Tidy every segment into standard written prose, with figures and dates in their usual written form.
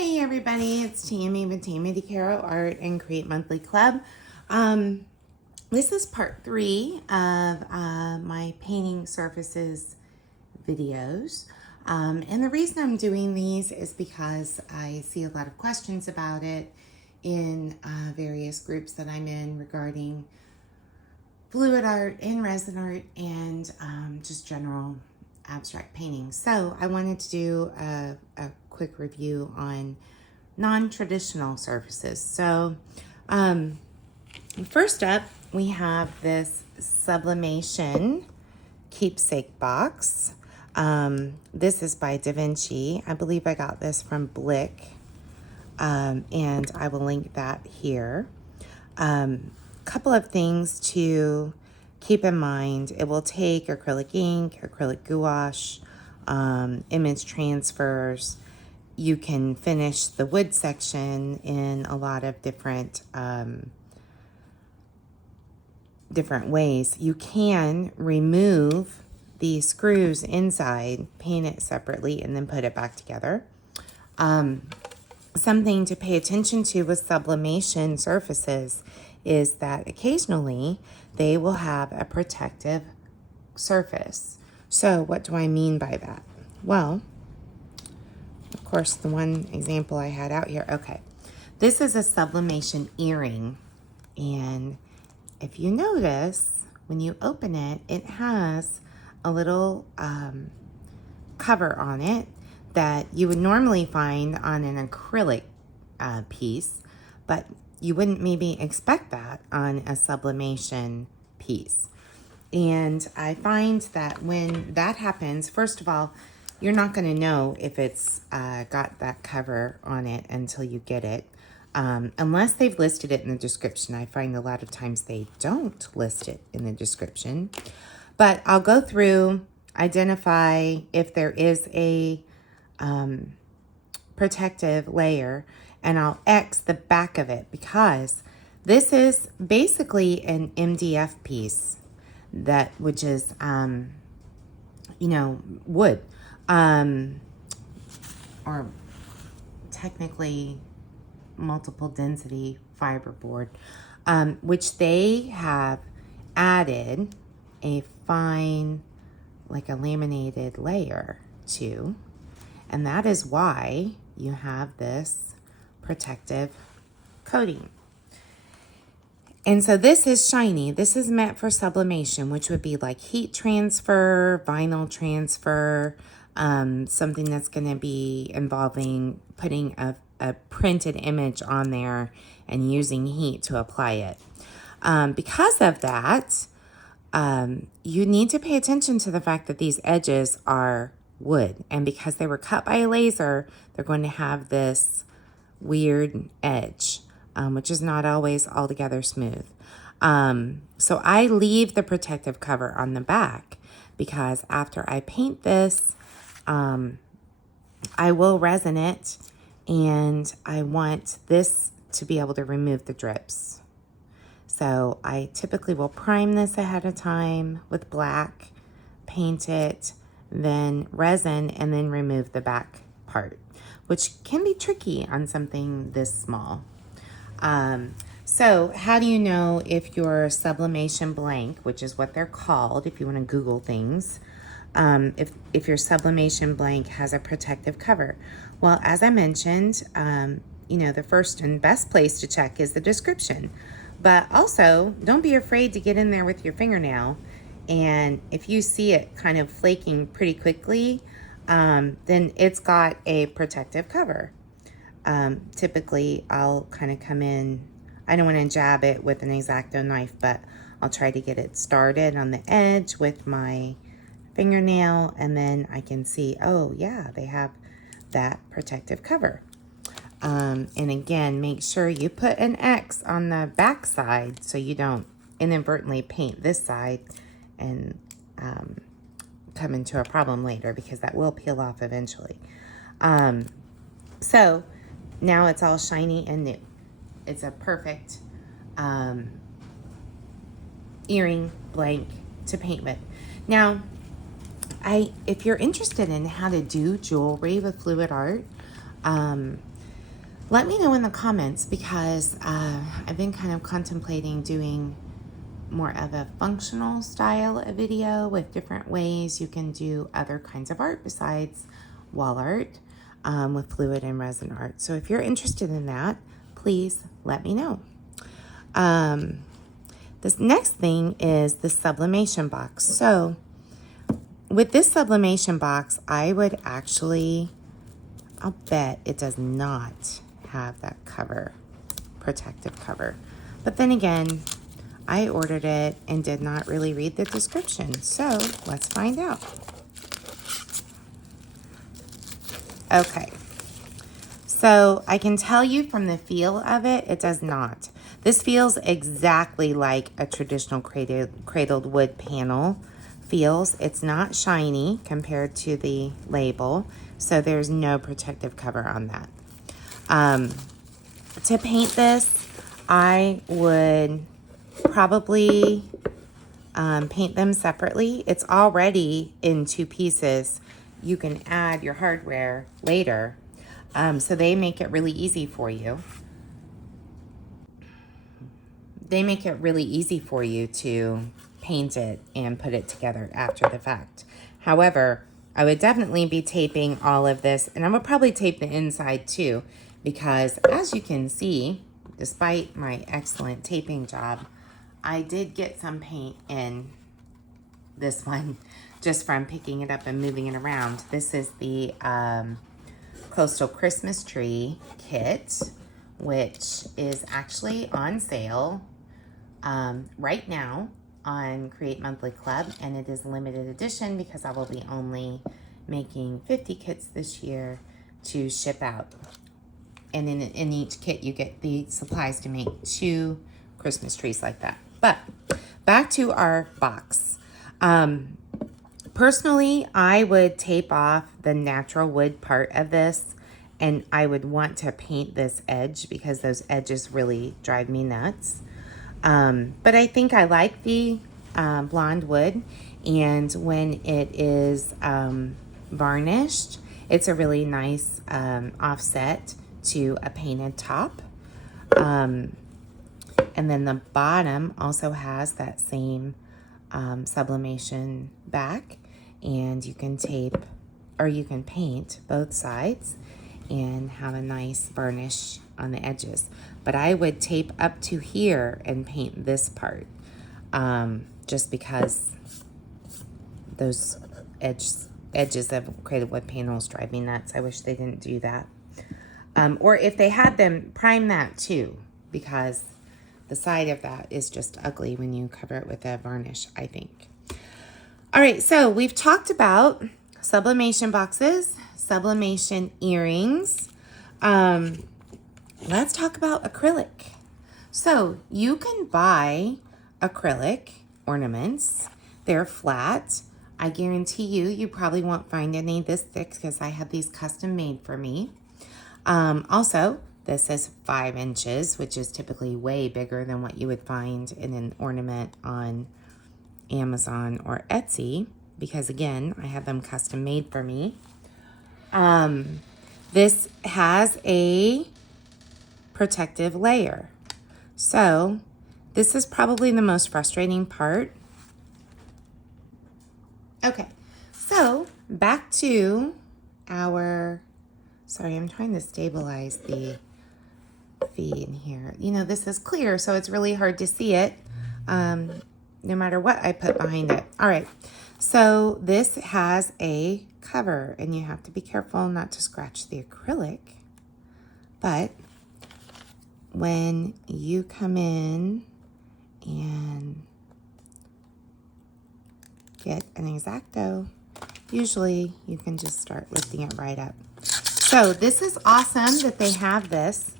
Hey everybody, it's Tammy with Tammy DeCaro Art and Create Monthly Club. This is part 3 of my painting surfaces videos. And the reason I'm doing these is because I see a lot of questions about it in various groups that I'm in regarding fluid art and resin art and just general abstract painting. So I wanted to do a quick review on non-traditional surfaces. So first up, we have this sublimation keepsake box. This is by Da Vinci. I believe I got this from Blick, and I will link that here. Couple of things to keep in mind. It will take acrylic ink, acrylic gouache, image transfers. You can finish the wood section in a lot of different ways. You can remove the screws inside, paint it separately, and then put it back together. Something to pay attention to with sublimation surfaces is that occasionally they will have a protective surface. So what do I mean by that? Well, of course, the one example I had out here. Okay, this is a sublimation earring. And if you notice, when you open it, it has a little cover on it that you would normally find on an acrylic piece, but you wouldn't maybe expect that on a sublimation piece. And I find that when that happens, first of all, you're not going to know if it's got that cover on it until you get it. Unless they've listed it in the description. I find a lot of times they don't list it in the description. But I'll go through, identify if there is a protective layer, and I'll X the back of it because this is basically an MDF piece which is, wood, or technically multiple density fiberboard, which they have added a fine, like a laminated layer to, and that is why you have this protective coating. And so this is shiny. This is meant for sublimation, which would be like heat transfer, vinyl transfer, something that's going to be involving putting a printed image on there and using heat to apply it. Because of that, you need to pay attention to the fact that these edges are wood. And because they were cut by a laser, they're going to have this weird edge, which is not always altogether smooth. So I leave the protective cover on the back because after I paint this, I will resin it, and I want this to be able to remove the drips. So I typically will prime this ahead of time with black, paint it, then resin, and then remove the back part, which can be tricky on something this small. So how do you know if your sublimation blank, which is what they're called if you want to Google things, if your sublimation blank has a protective cover? Well, as I mentioned, the first and best place to check is the description. But also, don't be afraid to get in there with your fingernail. And if you see it kind of flaking pretty quickly, then it's got a protective cover. Typically, I'll kind of come in, I don't want to jab it with an X-Acto knife, but I'll try to get it started on the edge with my fingernail, and then I can see, oh yeah, they have that protective cover. And again, make sure you put an X on the back side so you don't inadvertently paint this side and come into a problem later, because that will peel off eventually. So now it's all shiny and new. It's a perfect earring blank to paint with. Now, if you're interested in how to do jewelry with fluid art, Let me know in the comments, because I've been kind of contemplating doing more of a functional style of video with different ways you can do other kinds of art besides wall art with fluid and resin art. So if you're interested in that, please let me know. This next thing is the sublimation box. So with this sublimation box, I would actually, I'll bet it does not have that cover, protective cover. But then again, I ordered it and did not really read the description. So let's find out. Okay. So I can tell you from the feel of it, it does not. This feels exactly like a traditional cradled wood panel feels. It's not shiny compared to the label, so there's no protective cover on that. To paint this, I would probably paint them separately. It's already in 2 pieces. You can add your hardware later. So they make it really easy for you. They make it really easy for you to paint it and put it together after the fact. However, I would definitely be taping all of this, and I would probably tape the inside too, because as you can see, despite my excellent taping job, I did get some paint in this one just from picking it up and moving it around. This is the Coastal Christmas Tree Kit, which is actually on sale right now on Create Monthly Club, and it is limited edition because I will be only making 50 kits this year to ship out. And in each kit you get the supplies to make 2 Christmas trees like that. But back to our box. Personally, I would tape off the natural wood part of this, and I would want to paint this edge because those edges really drive me nuts. But I think I like the blonde wood, and when it is varnished, it's a really nice offset to a painted top. And then the bottom also has that same sublimation back, and you can tape, or you can paint both sides and have a nice varnish on the edges. But I would tape up to here and paint this part, just because those edges of created wood panels drive me nuts. I wish they didn't do that. Or if they had them, prime that too, because the side of that is just ugly when you cover it with a varnish, I think. All right, so we've talked about sublimation boxes, sublimation earrings. Let's talk about acrylic. So you can buy acrylic ornaments. They're flat. I guarantee you probably won't find any this thick because I have these custom made for me. Also, this is 5 inches, which is typically way bigger than what you would find in an ornament on Amazon or Etsy, because again, I have them custom made for me. This has a protective layer. So this is probably the most frustrating part. Okay, so back to our, sorry, I'm trying to stabilize the feed in here. You know, this is clear, so it's really hard to see it, no matter what I put behind it. All right, so this has a cover, and you have to be careful not to scratch the acrylic. But when you come in and get an X-Acto, usually you can just start lifting it right up. So this is awesome that they have this.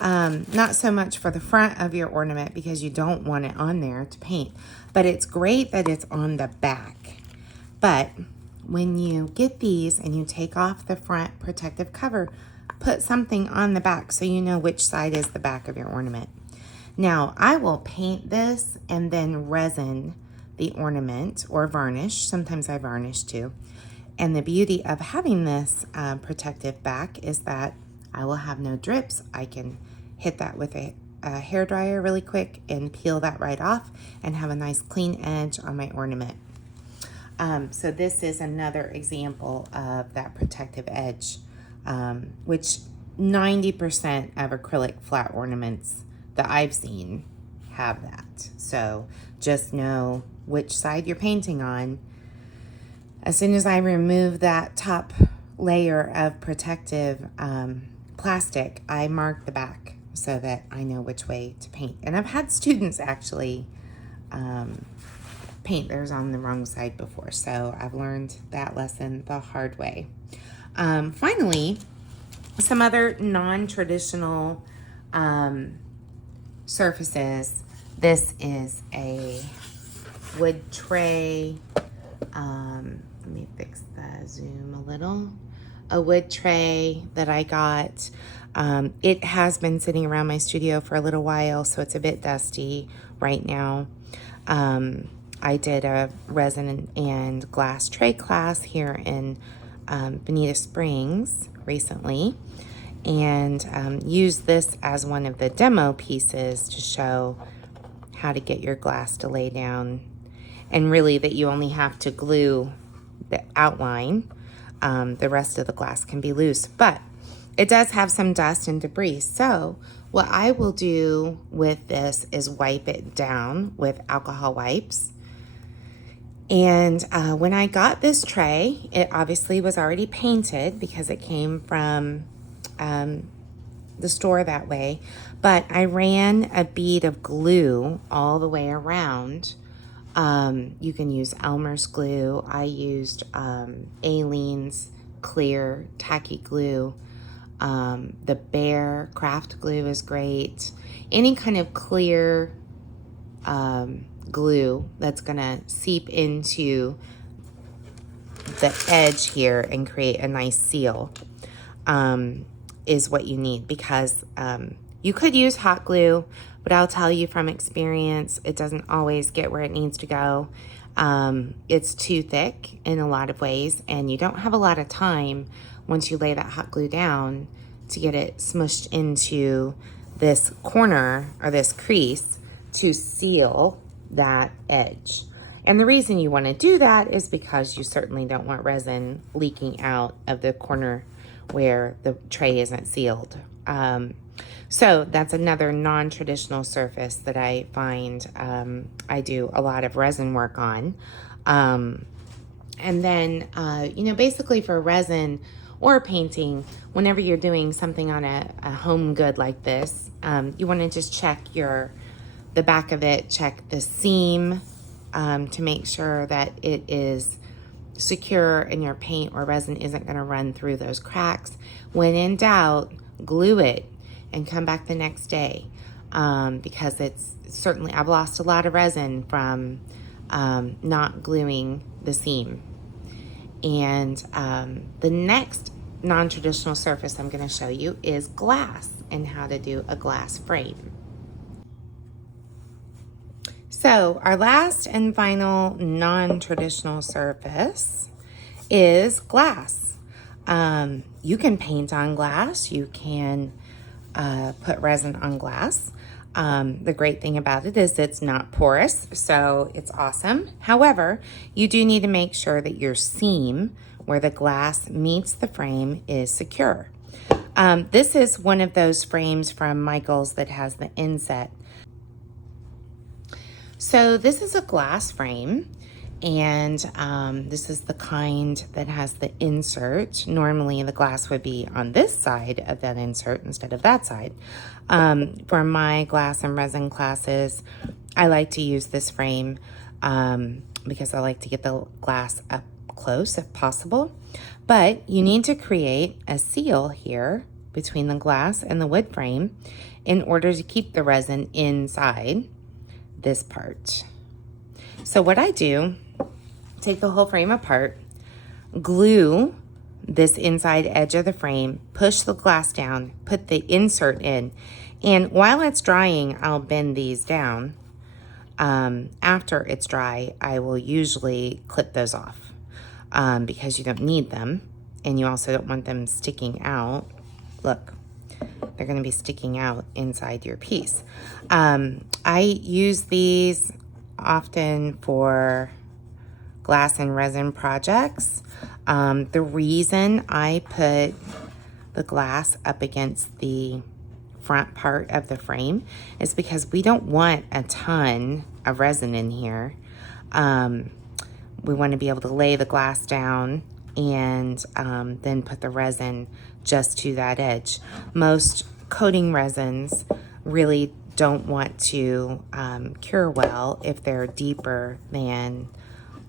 Not so much for the front of your ornament because you don't want it on there to paint, but it's great that it's on the back. But when you get these and you take off the front protective cover, put something on the back so you know which side is the back of your ornament. Now, I will paint this and then resin the ornament or varnish. Sometimes I varnish too. And the beauty of having this protective back is that I will have no drips. I can hit that with a hair dryer really quick and peel that right off and have a nice clean edge on my ornament. So this is another example of that protective edge, which 90% of acrylic flat ornaments that I've seen have that. So just know which side you're painting on. As soon as I remove that top layer of protective plastic, I mark the back so that I know which way to paint. And I've had students actually paint theirs on the wrong side before, so I've learned that lesson the hard way. Finally, some other non-traditional surfaces. This is a wood tray. Let me fix the zoom a little. A wood tray that I got. It has been sitting around my studio for a little while, so it's a bit dusty right now. I did a resin and glass tray class here in Bonita Springs recently, and used this as one of the demo pieces to show how to get your glass to lay down, and really that you only have to glue the outline. The rest of the glass can be loose, but it does have some dust and debris. So what I will do with this is wipe it down with alcohol wipes. And when I got this tray, it obviously was already painted because it came from the store that way. But I ran a bead of glue all the way around. You can use Elmer's glue. I used Aleene's clear tacky glue. The Bear craft glue is great. Any kind of clear glue that's gonna seep into the edge here and create a nice seal is what you need, because you could use hot glue, but I'll tell you from experience, it doesn't always get where it needs to go. It's too thick in a lot of ways, and you don't have a lot of time once you lay that hot glue down to get it smushed into this corner or this crease to seal that edge. And the reason you want to do that is because you certainly don't want resin leaking out of the corner where the tray isn't sealed. So that's another non-traditional surface that I find I do a lot of resin work on. And then, basically for resin or painting, whenever you're doing something on a home good like this, you want to just check the back of it, check the seam to make sure that it is secure and your paint or resin isn't going to run through those cracks. When in doubt, glue it and come back the next day, because it's certainly, I've lost a lot of resin from not gluing the seam. And the next non-traditional surface I'm going to show you is glass and how to do a glass frame. So our last and final non-traditional surface is glass. You can paint on glass. You can put resin on glass. The great thing about it is it's not porous, so it's awesome. However, you do need to make sure that your seam where the glass meets the frame is secure. This is one of those frames from Michaels that has the inset. So this is a glass frame, and this is the kind that has the insert. Normally the glass would be on this side of that insert instead of that side. For my glass and resin classes, I like to use this frame because I like to get the glass up close if possible. But you need to create a seal here between the glass and the wood frame in order to keep the resin inside this part. So what I do, take the whole frame apart, glue this inside edge of the frame, push the glass down, put the insert in, and while it's drying, I'll bend these down. After it's dry, I will usually clip those off because you don't need them, and you also don't want them sticking out. Look, they're going to be sticking out inside your piece. I use these often for glass and resin projects. The reason I put the glass up against the front part of the frame is because we don't want a ton of resin in here. We want to be able to lay the glass down and then put the resin just to that edge. Most coating resins really don't want to cure well if they're deeper than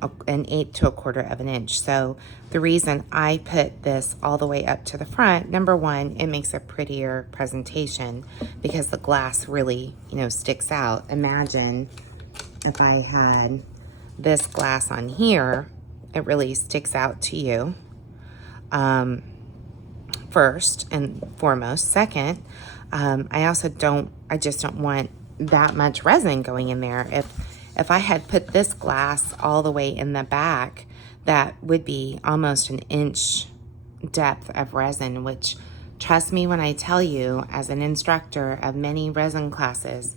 an 1/8 to 1/4 of an inch. So the reason I put this all the way up to the front, number one, it makes a prettier presentation because the glass really, sticks out. Imagine if I had this glass on here, it really sticks out to you. First and foremost. Second, I just don't want that much resin going in there. If I had put this glass all the way in the back, that would be almost an inch depth of resin, which, trust me when I tell you, as an instructor of many resin classes,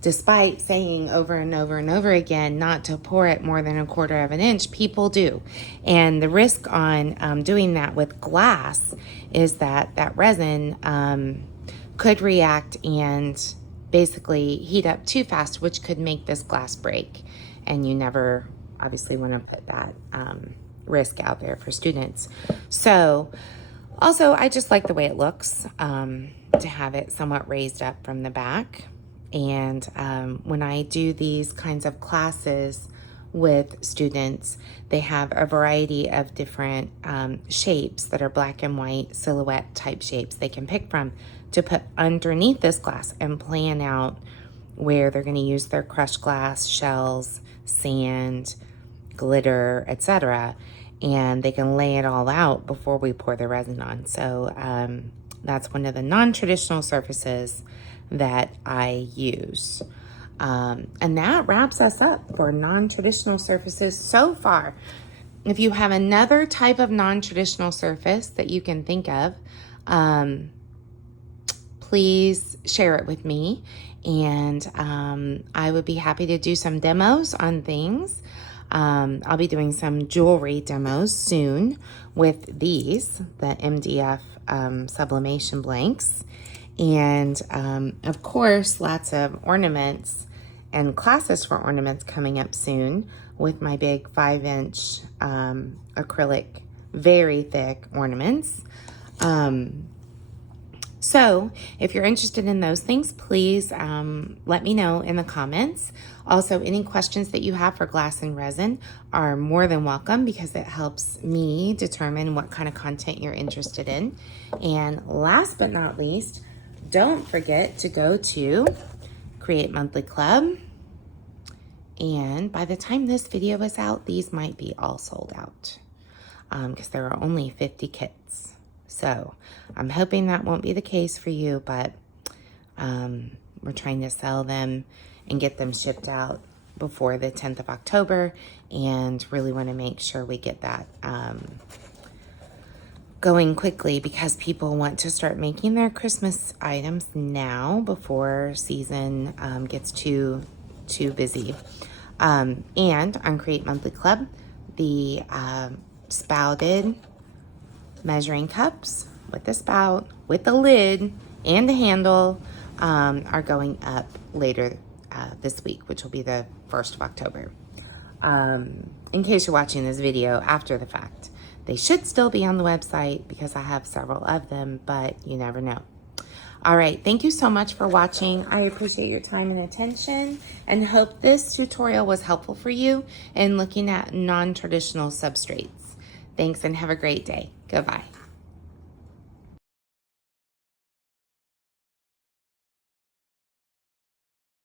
despite saying over and over and over again not to pour it more than 1/4 of an inch, people do. And the risk on doing that with glass is that resin could react and basically heat up too fast, which could make this glass break. And you never obviously want to put that risk out there for students. So also, I just like the way it looks to have it somewhat raised up from the back. And when I do these kinds of classes with students, they have a variety of different shapes that are black and white silhouette type shapes they can pick from to put underneath this glass and plan out where they're going to use their crushed glass, shells, sand, glitter, etc. And they can lay it all out before we pour the resin on. So that's one of the non-traditional surfaces that I use. And that wraps us up for non-traditional surfaces so far. If you have another type of non-traditional surface that you can think of, please share it with me. And I would be happy to do some demos on things. I'll be doing some jewelry demos soon with these, the MDF sublimation blanks. And of course, lots of ornaments and classes for ornaments coming up soon with my big 5-inch acrylic, very thick ornaments. So if you're interested in those things, please let me know in the comments. Also, any questions that you have for glass and resin are more than welcome because it helps me determine what kind of content you're interested in. And last but not least, don't forget to go to Create Monthly Club. And by the time this video is out, these might be all sold out because there are only 50 kits. So I'm hoping that won't be the case for you, but we're trying to sell them and get them shipped out before the 10th of October and really want to make sure we get that going quickly because people want to start making their Christmas items now before season gets too busy. And on Create Monthly Club, the spouted measuring cups with the spout, with the lid and the handle are going up later this week, which will be the 1st of October. In case you're watching this video after the fact, they should still be on the website because I have several of them, but you never know. All right, thank you so much for watching. I appreciate your time and attention and hope this tutorial was helpful for you in looking at non-traditional substrates. Thanks and have a great day. Goodbye.